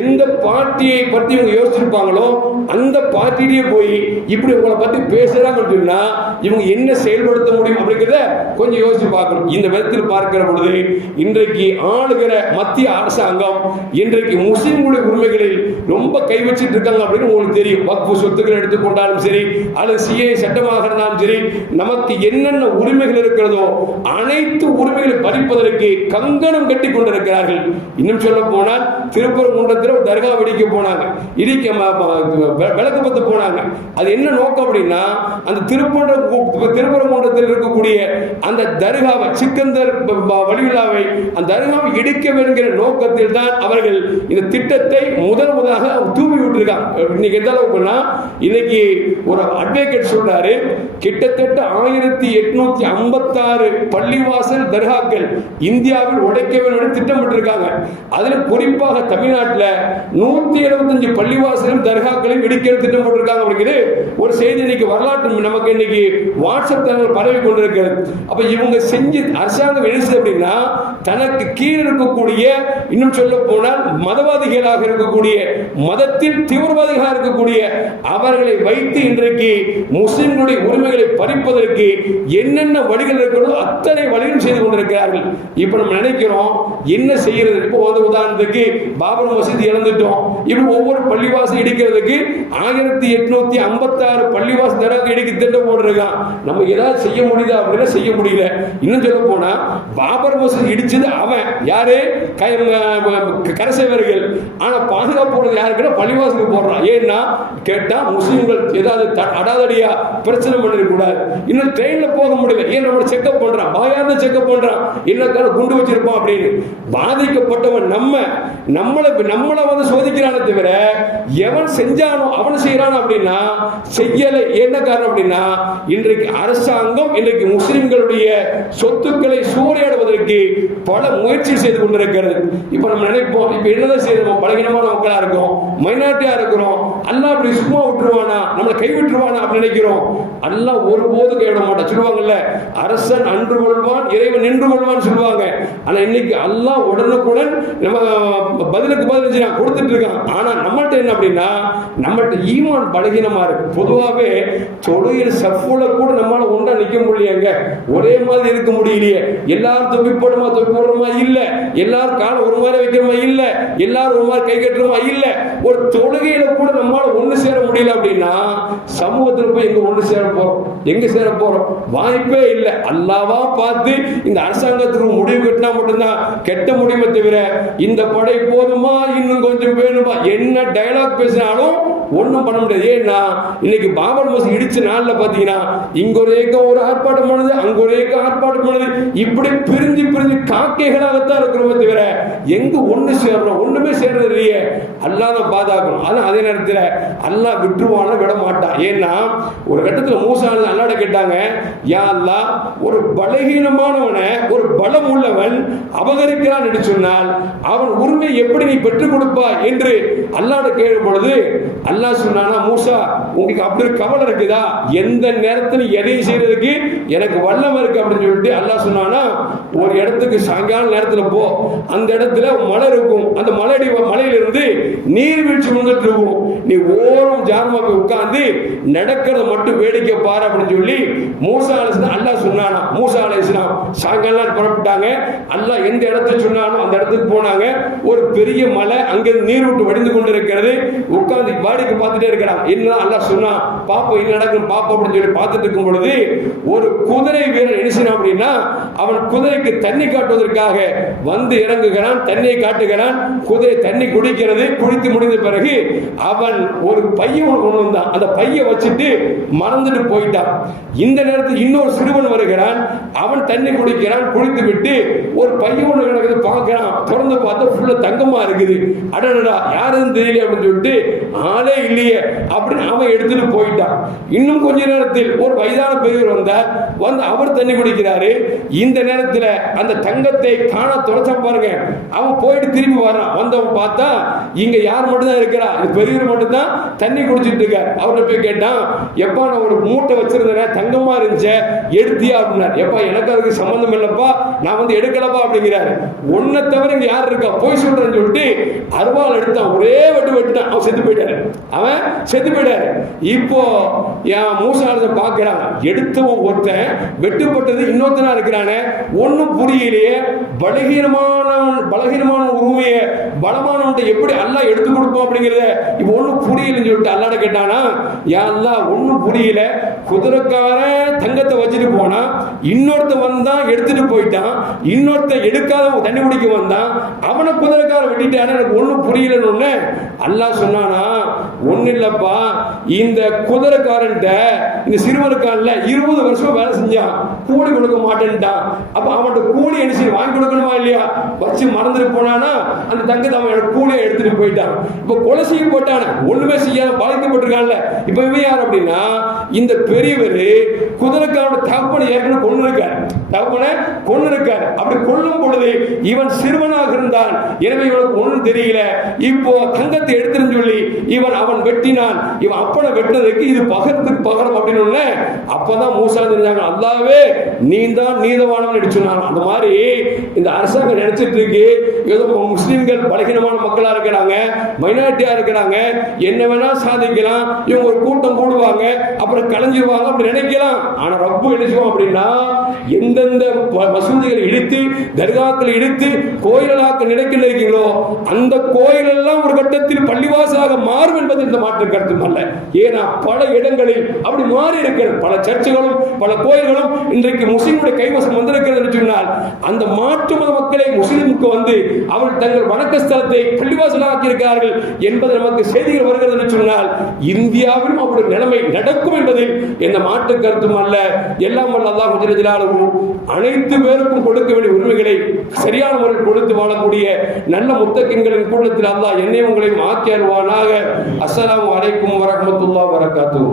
எந்த பார்ட்டியை பத்தி இவங்க யோசிச்சிருப்பாங்களோ அந்த பார்ட்டிலேயே போய் இப்படி உங்களை பத்தி பேசுறாங்கன்னு சொன்னா இவங்க என்ன செயல்படுத்த முடியும் அப்படிங்கிறத கொஞ்சம் யோசிச்சு பார்க்கணும். இந்த விதத்தில் பார்க்கிற பொழுது இன்றைக்கு ஆளுகிற மத்திய அரசாங்கம் இன்றைக்கு முஸ்லிம்களுடைய உரிமைகளில் ரொம்ப கை வச்சிட்டு இருக்காங்க அப்படின்னு உங்களுக்கு தெரியும். வக்ஃபு சொத்துக்கள் எடுத்துக்கொண்டாலும் சரி, அல்லது சிஏ சட்டமாக இருந்தாலும் சரி, நமக்கு என்னென்ன உரிமைகள் இருக்கிறதோ அனைத்து உரிமைகளை பறிப்பதற்கு கங்கணம் கட்டி கொண்டிருக்கிறார்கள். இன்னும் சொல்ல போனால் திருப்பரங்குன்றத்தில் தர்கா வெடிக்க போனாங்க, இடிக்க விளக்கு பத்த போனாங்க. அது என்ன நோக்கம் அப்படின்னா, அந்த திருப்பரங்குன்றத்தில் இருக்கக்கூடிய அந்த தர்காவை, சிக்கந்தர் வலியுல்லாவை, அந்த தர்காவை இடிக்க வேண்டுகிற நோக்கத்தில் தான் அவர்கள் இந்த திட்டத்தை முதலாக தூவி விட்டுருக்காங்க. இன்னைக்கு எந்த அளவுக்குன்னா, இன்னைக்கு ஒரு அட்வொகேட் சொல்றாரு, கிட்டத்தட்ட 1856 பள்ளிவாசல் தர்காக்கள் இந்தியாவில் உடைக்க வேண்டும் திட்டமிட்டிருக்காங்க. அதில் குறிப்பாக தமிழ்நாட்டில் 175 பள்ளிவாசலும் தர்காக்களையும் இடிக்க திட்டம் போட்டிருக்காங்க அப்படிங்கிறது ஒரு செய்தி இன்னைக்கு வரலாற்று நமக்கு இன்னைக்கு வாட்ஸ்அப் தகவல் பரவி கொண்டிருக்கிறது. அப்ப இவங்க செஞ்சு அரசாங்கம் என்ன செய்யுது அப்படின்னா, தனக்கு கீழ் இருக்கக்கூடிய, இன்னும் சொல்ல போனால் மதவாதிகளாக இருக்கக்கூடிய, மதத்தில் தீவிரவாதிகளாக இருக்கக்கூடிய அவர்களை வைத்து இன்றைக்கு முஸ்லிம்களுடைய உரிமைகளை பறிப்பதற்கு என்னென்ன வழிகள் இருக்கிறதோ அத்தனை வழிகளும் செய்து கொண்டிருக்கிறார்கள். இப்ப நம்ம நினைக்கிறோம் என்ன செய்யறது. இப்போ வந்து உதாரணத்துக்கு பாபர் மசீதி இழந்துட்டோம், இப்ப ஒவ்வொரு பள்ளிவாசல் இடிக்கிறதுக்கு 1856 பள்ளிவாசல் தர்கா இடிக்க திட்டம் போட்டிருக்கான். நம்ம ஏதாவது செய்ய முடியுதா அப்படின்னா செய்ய முடியல. இன்னும் சொல்ல போனா பாபர் மசீதி இடிச்சது அவன் யாரு, கரசேவர்கள். ஆனா பாதுகாப்பு போடுறது யாருக்குன்னா பள்ளிவாசலுக்கு போடுறான். ஏன்னா கேட்டா முஸ்லிம்கள் ஏதாவது அடாதடியா பிரச்சனை பண்ணிடக்கூடாது. இன்னும் ட்ரெயின்ல போக முடியல, ஏன் நம்மளை செக்அப் பண்றான், பாயாத செக்அப் பண்றான், என்ன குண்டு வச்சிருப்பான் அப்படின்னு. பாதிக்கப்பட்டவன் நம்மளை வந்து சோதிக்கிறானே தவிர எவன் செஞ்சானோ அவன் செய்யறானோ அப்படின்னா செய்யல. என்ன காரணம் அப்படின்னா, இன்றைக்கு அரசாங்கம் இன்றைக்கு முஸ்லிம்களுடைய சொத்துக்களை சூறையாடுவதற்கு பல முயற்சி செய்து கொண்டிருக்கிறது. இப்ப நம்ம நினைப்போம், இப்ப என்னதான் செய்யறோம், பலகீனமான மக்களா இருக்கும், மைனாரிட்டியா இருக்கிறோம், அல்லாஹ் அப்படி சும்மா விட்டுருவானா, நம்மளை கைவிட்டுருவானா அப்படின்னு நினைக்கிறோம். அல்லாஹ் ஒருபோது கைவிட மாட்டான். சொல்லுவாங்கல்ல, அரசன் அன்று கொள்வான், இறைவன் நின்று கொள்வான் சொல்லுவாங்க. ஆனா இன்னைக்கு அல்லாஹ் உடனுக்குடன் நம்ம பதிலுக்கு பதில் கொடுத்துட்டு இருக்கான். ஆனா நம்மள்ட்ட என்ன அப்படின்னா, நம்மள்ட்ட ஈமான் பலகீனமா இருக்கு. பொதுவாகவே தொழுகையில் சஃபுல கூட நம்மளால ஒன்றா நிக்க முடியலையேங்க, ஒரே மாதிரி இருக்க முடியலையே. எல்லாரும் தொப்பி போடுறோமா இல்ல, எல்லாரும் கால ஒரு மாதிரி வைக்கிறோமா இல்ல, எல்லாரும் ஒரு மாதிரி கை கட்டுறோமா இல்ல. ஒரு தொழுகையில கூட நம்மளால ஒண்ணு சேர முடியல அப்படின்னா சமூகத்தில் போய் எங்க ஒண்ணு சேர போறோம், எங்க சேர போறோம்? வாய்ப்பே இல்லை. அல்லாவா பார்த்து இந்த அரசாங்கத்துக்கு முடிவு கட்டினா மட்டும்தான் கெட்ட முடியுமே தவிர இந்த படை போதுமா இன்னும் கொஞ்சம் வேணுமா என்ன டயலாக் பேசினாலும் ஒன்றும் பண்ண முடியாது. ஏன்னா இன்னைக்கு பாபர் மசூதி இடிச்ச நாள்ல பாத்தீங்கன்னா இங்க ஒரு ஏக்கம் ஒரு ஆர்ப்பாட்டம் பண்ணுது, அங்க ஒரு ஏக்கம் ஆர்ப்பாட்டம் பண்ணுது, இப்படி பிரிஞ்சு காக்கைகளாகத்தான் இருக்கிறோமே தவிர எங்க ஒண்ணு சேர்றோம்? ஒண்ணுமே சேர்றது இல்லையே. அல்லாஹ் தான் பாதுகாக்கணும். ஆனா அதே நேரத்தில் அல்லாஹ் விட்டுருவான விட மாட்டான். ஏன்னா ஒரு கட்டத்தில் மூசா அல்லாஹ்ட கேட்டாங்க, யா அல்லாஹ், ஒரு பலகீனமானவனை ஒரு பலம் உள்ளவன் அபகரிக்கிறான் என்று சொன்னால் அவன் உரிமை எப்படி நீ பெற்றுக் கொடுப்பா என்று அல்லாஹ்ட கேட்கும் பொழுது அல்லாஹ் சொன்னானா, மூசா உங்களுக்கு அப்படி கவலை இருக்குதா, எந்த நேரத்தில் எதையும் செய்யறதுக்கு எனக்கு வல்லம் இருக்கு அப்படின்னு சொல்லிட்டு அல்லாஹ் சொன்னானா, ஒரு இடத்துக்கு சாயங்கால நேரத்தில் போ, அந்த இடத்துல மலை இருக்கும், அந்த மலையிலிருந்து நீர்வீழ்ச்சி வந்துட்டு இருக்கும், நீ ஓரம் ஜாரமா போய் உட்கார்ந்து நடக்கிறத மட்டும் வேடிக்கை பாரு அப்படின்னு சொல்லி மூசா அலைஹிஸ்ஸலாம் அல்லாஹ் சொன்னானா. மூசா அலைஹிஸ்ஸலாம் சாயங்காலம் புறப்பட்டாங்க. அல்லாஹ் எந்த இடத்துல சொன்னானோ அந்த இடத்துக்கு போனாங்க. ஒரு பெரிய மலை, அங்கிருந்து நீர் விட்டு வடிந்து கொண்டு இருக்கிறது. உட்கார்ந்து வாடிக்கை பார்த்துட்டே இருக்கிறான். என்ன அல்லாஹ் சொன்னா, பாப்போம் என்ன நடக்கும் பாப்போம் அப்படின்னு சொல்லி பார்த்துட்டு இருக்கும் பொழுது ஒரு குதிரை வீரன் என்ன செய்யணும் அப்படின்னா, அவன் குதிரைக்கு தண்ணி காட்டுவதற்காக வந்து இறங்குகிறான், தண்ணியை காட்டுகிறான். குதிரை தண்ணி குடிக்கிறது. குடித்து முடிந்த பிறகு அவன் ஒரு பைய கொண்டு வந்தான். அந்த பைய வச்சுட்டு மறந்துட்டு போயிட்டான். இந்த நேரத்தில் இன்னொரு சிறுவன் வருகிறான். அவன் தண்ணி குடிக்கிறான். குடித்து விட்டு ஒரு பைய ஒன்று கிடக்குது பார்க்கிறான். திறந்து பார்த்தா ஃபுல்லா தங்கமா இருக்குது. அடடா யாரும் தெரியல அப்படின்னு சொல்லிட்டு ஆளே இல்லையே அப்படின்னு அவன் எடுத்துட்டு போயிட்டான். இன்னும் கொஞ்ச நேரத்தில் ஒரு வயதான பெரியவர் வந்தார். வந்து அவர் தண்ணி குடிக்கிறாரு. இந்த நேரத்தில் அந்த தங்கத்தை காண தொலைச்சா பாருங்க. அவன் போயிட்டு திரும்பி வர்றான். வந்தவன் பார்த்தா இங்க யார் மட்டும் தான் இருக்கிறா, பெரியவர் மட்டும் தான் தண்ணி குடிச்சிட்டு இருக்காரு. அவர்கிட்ட போய் கேட்டான், எப்பா நான் ஒரு மூட்டை வச்சிருந்தேன் தங்கமா இருந்துச்சு எடுத்தியா அப்படின்னாரு. எப்பா எனக்கு அதுக்கு சம்பந்தம் இல்லப்பா, நான் வந்து எடுக்கலப்பா அப்படிங்கிறாரு. ஒன்ன தவிர இங்க யார் இருக்கா, போய் சொல்றேன்னு சொல்லிட்டு அருவாள் எடுத்தான். ஒரே வெட்டுட்டான். அவன் செத்து போயிட்டாரு. இப்போ என் மூசாரத்தை பார்க்கிறாங்க. எடுத்தவன் ஒருத்தன், வெட்டுப்பட்டது இன்னொருத்தனா இருக்கிறானே, ஒன்னும் புரியலையே. பலகீனமான உரிமையை அல்லாஹ்ட்ட எப்படி அல்லாஹ் எடுத்து கொடுப்போம் அப்படிங்கிறத இப்போ ஒன்றும் புரியலன்னு சொல்லிட்டு அல்லாஹ்ட்ட கேட்டானா, யா அல்லாஹ் ஒன்றும் புரியல, குதிரைக்காரன் தங்கத்தை வச்சுட்டு போனா, இன்னொருத்த வந்தான் எடுத்துட்டு போயிட்டான், இன்னொருத்த எடுக்காத தண்ணி குடிக்க வந்தான், அவனை குதிரைக்காரன் வெட்டிட்டான, எனக்கு ஒன்றும் புரியலன்னு ஒன்று அல்லாஹ் சொன்னானா, ஒன்றும் இல்லப்பா, இந்த குதிரைக்காரன்ட்ட இந்த சிறுவனுக்கான்ல 20 வருஷம் வேலை செஞ்சான், கூலி கொடுக்க மாட்டேன்ட்டான். அப்ப அவன்கிட்ட கூலி என்ன செய்ய வாங்கி கொடுக்கணுமா இல்லையா? வச்சு மறந்துட்டு போனானா அந்த தங்கத்தை அவன் கூலியை எடுத்துட்டு போயிட்டான். இப்ப கொலை செய்ய போட்டான, ஒண்ணுமே செய்யாம பாதிக்கப்பட்டிருக்கான்ல. இப்ப இவன் யார் அப்படின்னா, இந்த பெரியவர் குதிரைக்காரோட தகப்பனை ஏற்கனவே கொண்டு இருக்கார், தகப்பனை கொண்டு இருக்கார். அப்படி கொல்லும் பொழுது இவன் சிறுவனாக இருந்தான், எனவே இவனுக்கு ஒன்றும் தெரியல. இப்போ தங்கத்தை எடுத்துன்னு சொல்லி அவன் வெட்டினான், இவன் அப்பனை வெட்டினதுக்கு இது பகரத்துக்கு பகரம் அப்படின்னு ஒண்ணு. அப்பதான் மூசா தெரிஞ்சாங்க, அல்லாவே நீதான் நீதவானவன் சொன்னாங்க. அந்த மாதிரி இந்த அரசாங்கம் நினைச்சிட்டு இருக்கு, ஏதோ முஸ்லிம்கள் பலகீனமான மக்களா இருக்கிறாங்க, மைனாரிட்டியா இருக்கிறாங்க, என்ன வேணா சாதிக்கலாம், இவங்க ஒரு கூட்டம் கூடுவாங்க அப்புறம் கலைஞ்சிருவாங்க அப்படி நினைக்கலாம். ஆனா ரப்பு என்ன செய்வோம் அப்படின்னா, எந்தெந்த மசூதிகளை இடித்து தர்காக்களை இடித்து கோயிலாக்க நினைக்கிறீங்களோ அந்த கோயில் எல்லாம் ஒரு கட்டத்தில் பள்ளிவாசலாக மாறும் என்பது இந்த மாற்று கருத்தும் அல்ல. ஏன்னா பல இடங்களில் அப்படி மாறி இருக்கிறது, பல சர்ச்சுகளும் பல கோயில்களும் இன்றைக்கு முஸ்லிம்களுடைய கைவசம் வந்திருக்கிறது என்று சொன்னால், அந்த மாற்று மத மக்களை முஸ்லிமுக்கு வந்து அவர்கள் தங்கள் வணக்க ஸ்தலத்தை பள்ளிவாசலாக்கி இருக்கிறார்கள் என்பது நமக்கு செய்திகள் வருகிறது என்று சொன்னால், இந்தியாவிலும் அப்படி நிலைமை நடக்கும் என்பதில் எந்த மாற்று கருத்தும் அல்ல. எல்லாம் வல்ல அல்லாஹ் ஜல்ல ஜலாலுஹு அனைத்து பேருக்கும் கொடுக்க வேண்டிய உரிமைகளை சரியான முறையில் கொடுத்து வாழக்கூடிய நல்ல முத்தகின்களின் கூட்டத்தில் அல்லாஹ் என்னை உங்களையும் ஆக்கி அருள்வானாக. அஸ்ஸலாமு அலைக்கும் வரஹ்மத்துல்லாஹி வபரகாத்துஹு.